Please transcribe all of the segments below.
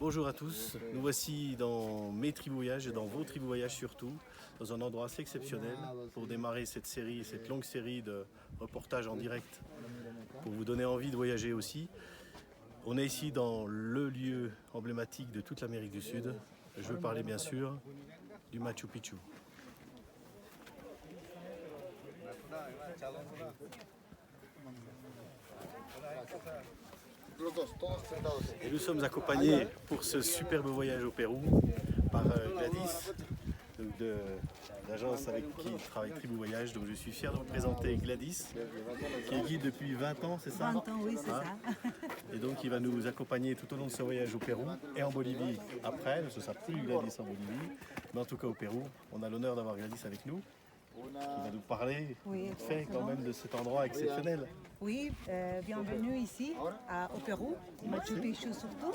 Bonjour à tous, nous voici dans mes Trivoyages et dans vos Trivoyages surtout, dans un endroit assez exceptionnel pour démarrer cette longue série de reportages en direct, pour vous donner envie de voyager aussi. On est ici dans le lieu emblématique de toute l'Amérique du Sud. Je veux parler bien sûr du Machu Picchu. Et nous sommes accompagnés pour ce superbe voyage au Pérou par Gladys, de l'agence avec qui travaille Trivoyages. Donc je suis fier de vous présenter Gladys, qui est guide depuis 20 ans, c'est ça? 20 ans, oui, c'est ça. Et donc il va nous accompagner tout au long de ce voyage au Pérou et en Bolivie après. Ce ne sera plus Gladys en Bolivie, mais en tout cas au Pérou. On a l'honneur d'avoir Gladys avec nous, qui va nous parler quand même de cet endroit exceptionnel. Oui, bienvenue ici au Pérou, Machu Picchu surtout.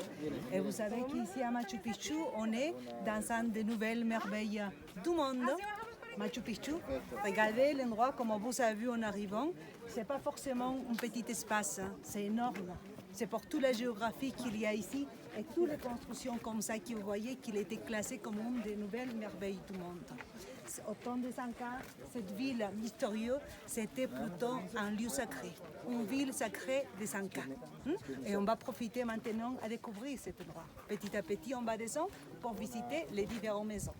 Et vous savez qu'ici à Machu Picchu, on est dans une des nouvelles merveilles du monde. Machu Picchu, regardez l'endroit comme vous avez vu en arrivant. Ce n'est pas forcément un petit espace, c'est énorme. C'est pour toute la géographie qu'il y a ici et toutes les constructions comme ça que vous voyez qu'il était classé comme une des nouvelles merveilles du monde. Au temps des Incas, cette ville mystérieuse, c'était plutôt un lieu sacré, une ville sacrée des Incas. Et on va profiter maintenant à découvrir cet endroit. Petit à petit, on va descendre pour visiter les différentes maisons.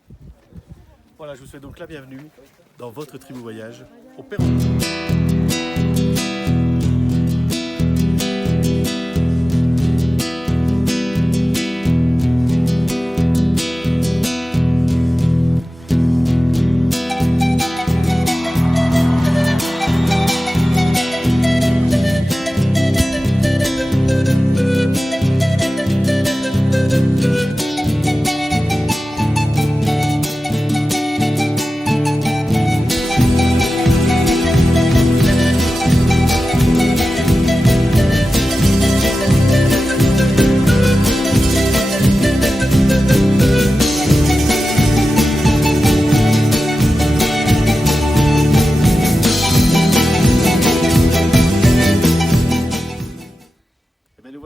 Voilà, je vous souhaite donc la bienvenue dans votre Trivoyage au Pérou.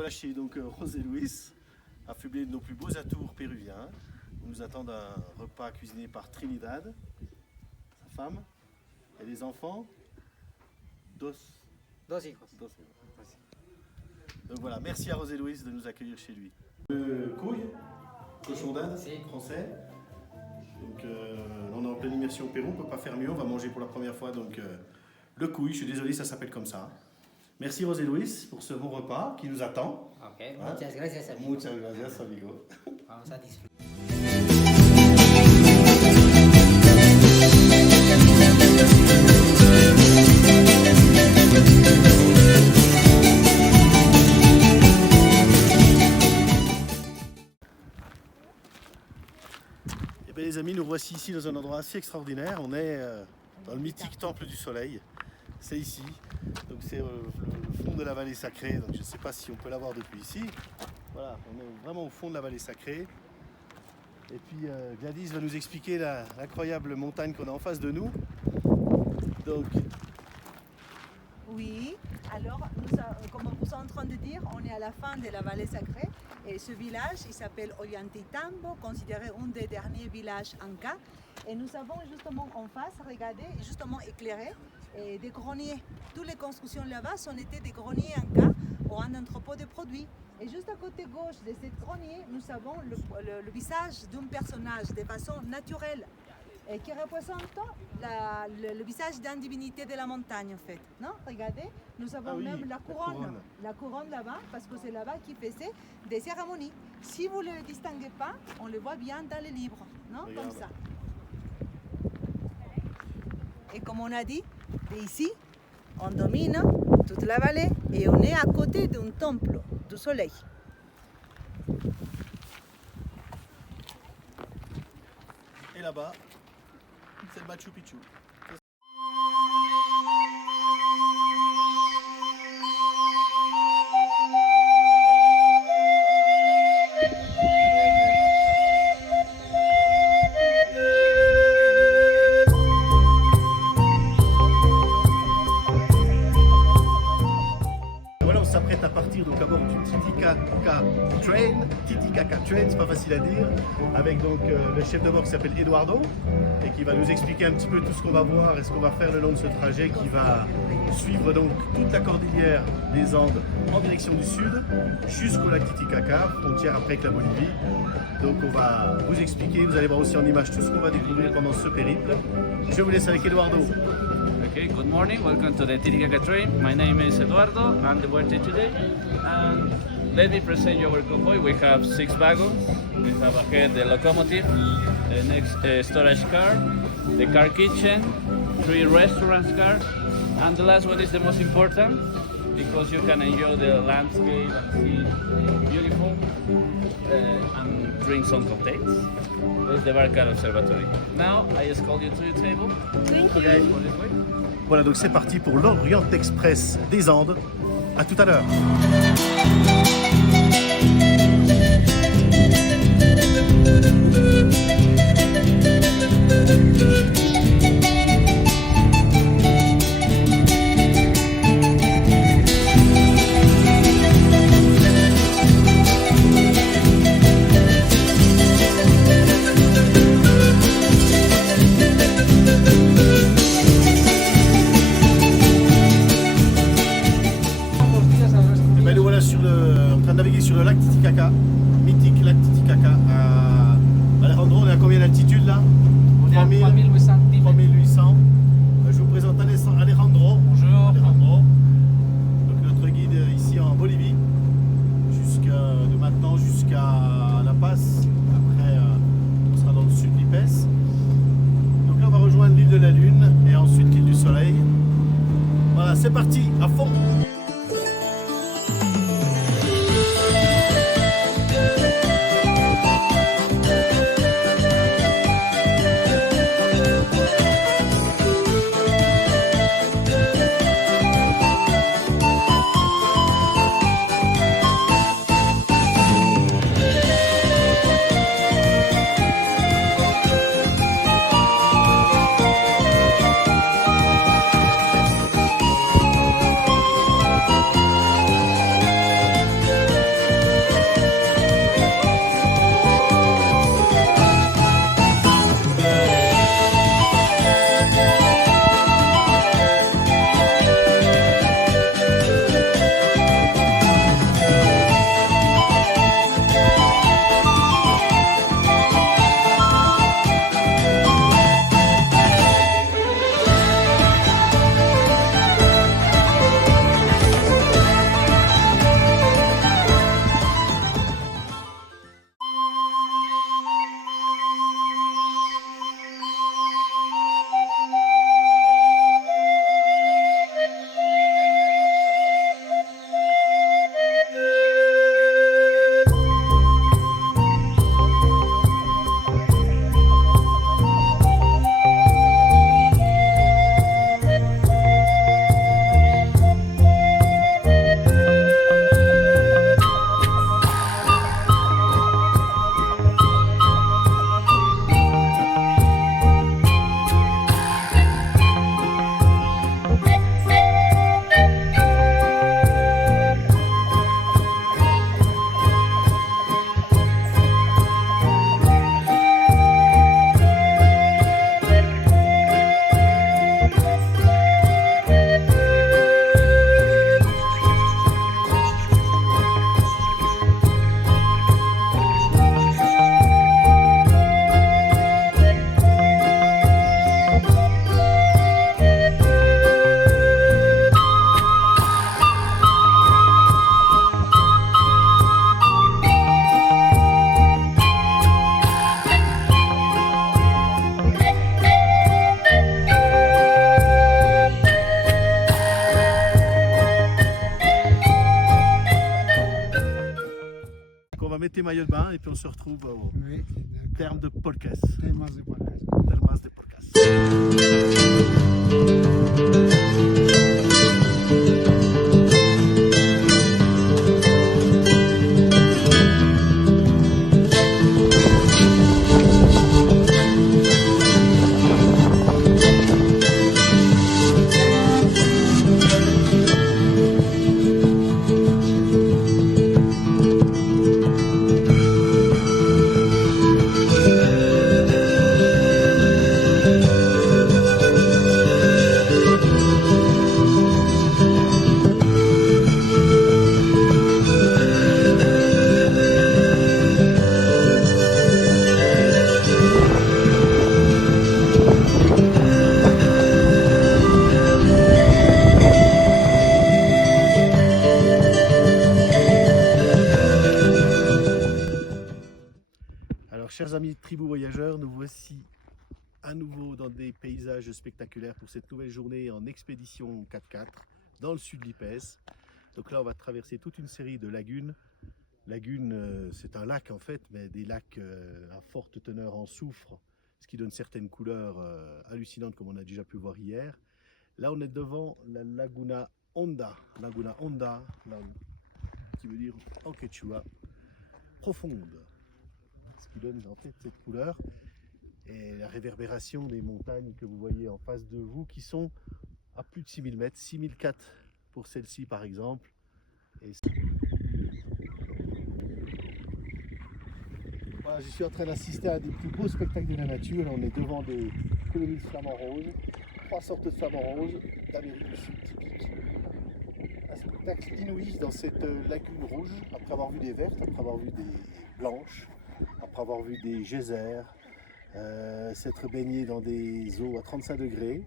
Chez José Luis, affublé de nos plus beaux atours péruviens. Nous attendent un repas cuisiné par Trinidad, sa femme, et les enfants. Dos hijos. Donc voilà, merci à José Luis de nous accueillir chez lui. Couille, cochon d'Inde, français. Donc on est en pleine immersion au Pérou, on ne peut pas faire mieux, on va manger pour la première fois le couille, je suis désolé, ça s'appelle comme ça. Merci José Luis pour ce bon repas qui nous attend. Ok, muchas gracias amigo. Muchas gracias amigo. Vamos a disfrutar. Eh bien les amis, nous voici ici dans un endroit assez extraordinaire. On est dans le mythique Temple du Soleil. C'est ici, donc c'est le fond de la vallée sacrée, donc je ne sais pas si on peut la voir depuis ici. Voilà, on est vraiment au fond de la vallée sacrée. Et puis Gladys va nous expliquer l'incroyable montagne qu'on a en face de nous. Donc, oui, alors comme vous êtes en train de dire, on est à la fin de la vallée sacrée et ce village, il s'appelle Ollantaytambo, considéré un des derniers villages Incas. Et nous avons justement en face, regardez, justement éclairé, des greniers. Toutes les constructions là-bas sont des greniers Incas ou un entrepôt de produits. Et juste à côté gauche de ces greniers, nous avons le visage d'un personnage de façon naturelle et qui représente le visage d'une divinité de la montagne en fait. Non? Regardez, nous avons même la couronne là-bas parce que c'est là-bas qu'il faisait des cérémonies. Si vous ne le distinguez pas, on le voit bien dans les livres, non? Comme ça. Et comme on a dit, ici, on domine toute la vallée et on est à côté d'un temple du soleil. et là-bas, c'est le Machu Picchu. s'apprête à partir donc à bord du Titicaca Train. Titicaca Train, c'est pas facile à dire. Avec donc le chef de bord qui s'appelle Eduardo et qui va nous expliquer un petit peu tout ce qu'on va voir et ce qu'on va faire le long de ce trajet qui va suivre donc toute la cordillère des Andes en direction du sud jusqu'au lac Titicaca, frontière après avec la Bolivie. Donc on va vous expliquer, vous allez voir aussi en image tout ce qu'on va découvrir pendant ce périple. Je vous laisse avec Eduardo. Okay, good morning. Welcome to the Titicaca train. My name is Eduardo. I'm the boarding today. And let me present you our convoy. We have 6 wagons. We have ahead the locomotive, the next storage car, the car kitchen, 3 restaurants car, and the last one is the most important because you can enjoy the landscape and see beautiful and drink some cocktails. It's the Barcar Observatory. Now I just call you to the table. Okay. Voilà, donc c'est parti pour l'Orient Express des Andes. À tout à l'heure. En train de naviguer sur le lac Titicaca, mythique lac Titicaca. Alejandro, on est à combien d'altitude là? On est à 3800. 3800. Je vous présente Alejandro. Bonjour. Alejandro. Donc notre guide ici en Bolivie, de maintenant jusqu'à La Paz. Après, on sera dans le sud d'Ipes. Donc là, on va rejoindre l'île de la Lune et ensuite l'île du Soleil. Voilà, c'est parti, à fond. Mettre tes maillots de bain et puis on se retrouve au terme de podcast. Temas de podcast. Termas de podcast. Chers amis de Tribu Voyageurs, nous voici à nouveau dans des paysages spectaculaires pour cette nouvelle journée en expédition 4x4 dans le sud de l'Ipèze. Donc là on va traverser toute une série de lagunes. Lagune, c'est un lac en fait, mais des lacs à forte teneur en soufre, ce qui donne certaines couleurs hallucinantes comme on a déjà pu voir hier. Là on est devant la Laguna Honda, qui veut dire en quechua profonde, ce qui donne en fait cette couleur et la réverbération des montagnes que vous voyez en face de vous qui sont à plus de 6000 mètres, 6004 pour celle-ci par exemple. Et voilà, je suis en train d'assister à un des plus beaux spectacles de la nature. Là, on est devant des colonies de flamants roses, 3 sortes de flamants roses d'Amérique du Sud typiques. Un spectacle inouï dans cette lagune rouge, après avoir vu des vertes, après avoir vu des blanches, après avoir vu des geysers, s'être baigné dans des eaux à 35 degrés.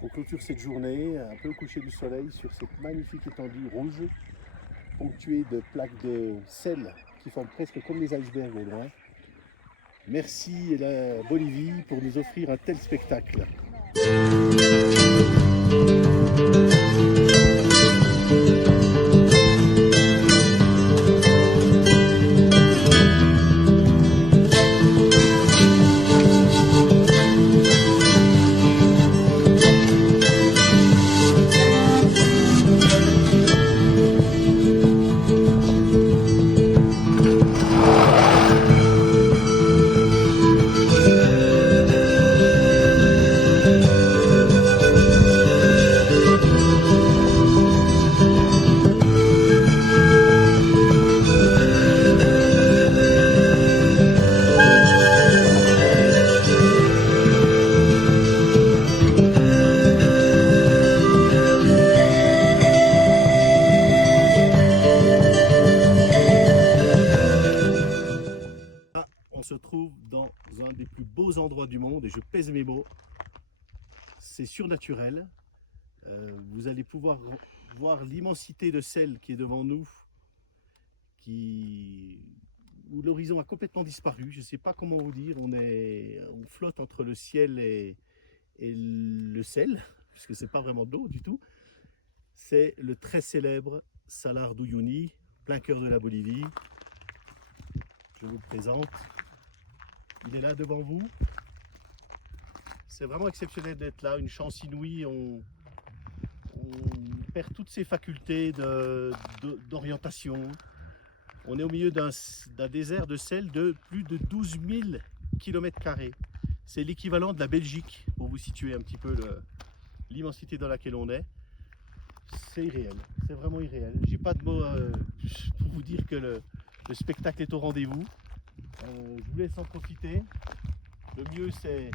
On clôture cette journée, un peu au coucher du soleil, sur cette magnifique étendue rouge, ponctuée de plaques de sel qui forment presque comme les icebergs au loin. Merci la Bolivie pour nous offrir un tel spectacle. On se trouve dans un des plus beaux endroits du monde, et je pèse mes mots, c'est surnaturel. Vous allez pouvoir voir l'immensité de sel qui est devant nous, où l'horizon a complètement disparu. Je ne sais pas comment vous dire, on flotte entre le ciel et le sel, puisque ce n'est pas vraiment de l'eau du tout. C'est le très célèbre Salar d'Uyuni, plein cœur de la Bolivie. Je vous le présente. Il est là devant vous. C'est vraiment exceptionnel d'être là, une chance inouïe. On perd toutes ses facultés d'orientation. On est au milieu d'un désert de sel de plus de 12 000 km². C'est l'équivalent de la Belgique, pour vous situer un petit peu l'immensité dans laquelle on est. C'est irréel, c'est vraiment irréel. J'ai pas de mots pour vous dire que le spectacle est au rendez-vous. Je vous laisse en profiter. Le mieux c'est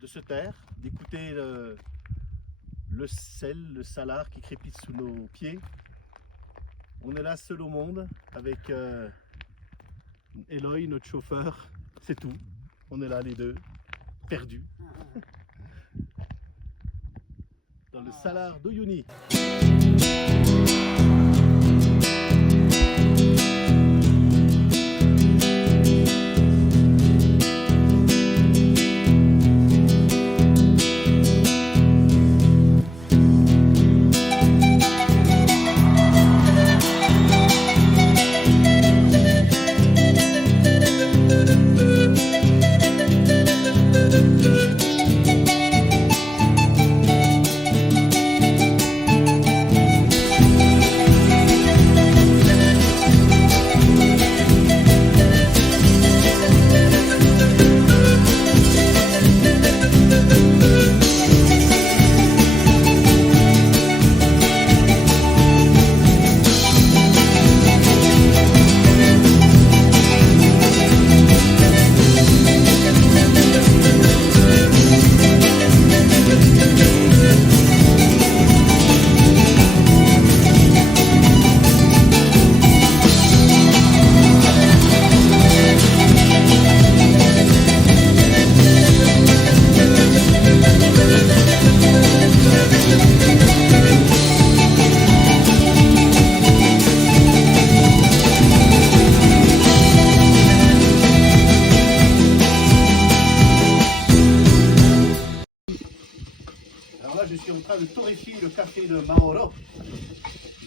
de se taire, d'écouter le sel, le salar qui crépite sous nos pieds. On est là seul au monde avec Eloy, notre chauffeur, c'est tout. On est là les deux, perdus. Dans le Salar d'Uyuni.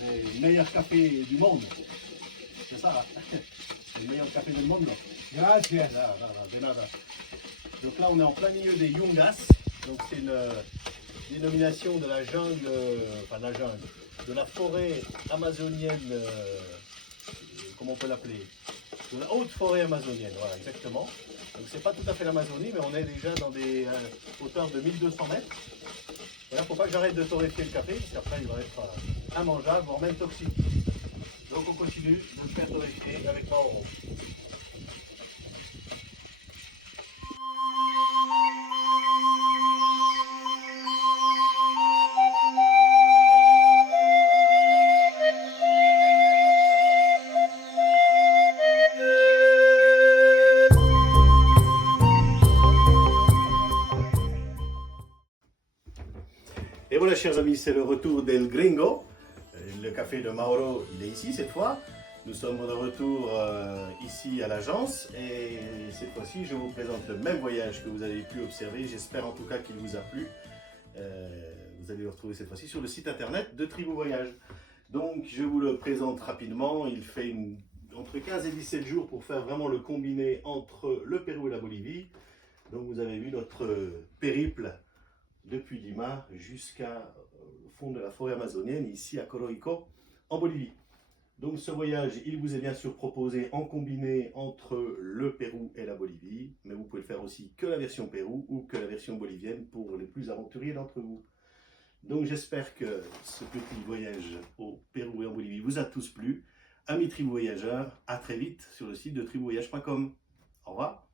c'est le meilleur café du monde. C'est ça, là. C'est le meilleur café du monde. Gracias. De nada. Donc là, on est en plein milieu des Yungas. Donc c'est une dénomination de la jungle, enfin de la jungle, de la forêt amazonienne, comment on peut l'appeler, de la haute forêt amazonienne, voilà, exactement. Donc c'est pas tout à fait l'Amazonie, mais on est déjà dans des hauteurs de 1200 mètres. Et là, faut pas que j'arrête de torréfier le café, parce qu'après il va être immangeable, voire même toxique. Donc on continue de le faire torréfier avec Mauro. Et voilà, chers amis, c'est le retour d'El Gringo. Le café de Mauro, il est ici cette fois. Nous sommes de retour ici à l'agence et cette fois-ci, je vous présente le même voyage que vous avez pu observer. J'espère en tout cas qu'il vous a plu. Vous allez le retrouver cette fois-ci sur le site internet de Tribou Voyage. Donc, je vous le présente rapidement. Il fait entre 15 et 17 jours pour faire vraiment le combiné entre le Pérou et la Bolivie. Donc, vous avez vu notre périple depuis Lima jusqu'à fond de la forêt amazonienne, ici à Coroico, en Bolivie. Donc ce voyage, il vous est bien sûr proposé en combiné entre le Pérou et la Bolivie, mais vous pouvez faire aussi que la version Pérou ou que la version bolivienne pour les plus aventuriers d'entre vous. Donc j'espère que ce petit voyage au Pérou et en Bolivie vous a tous plu. Amis Tribou Voyageurs, à très vite sur le site de tribouvoyage.com. Au revoir.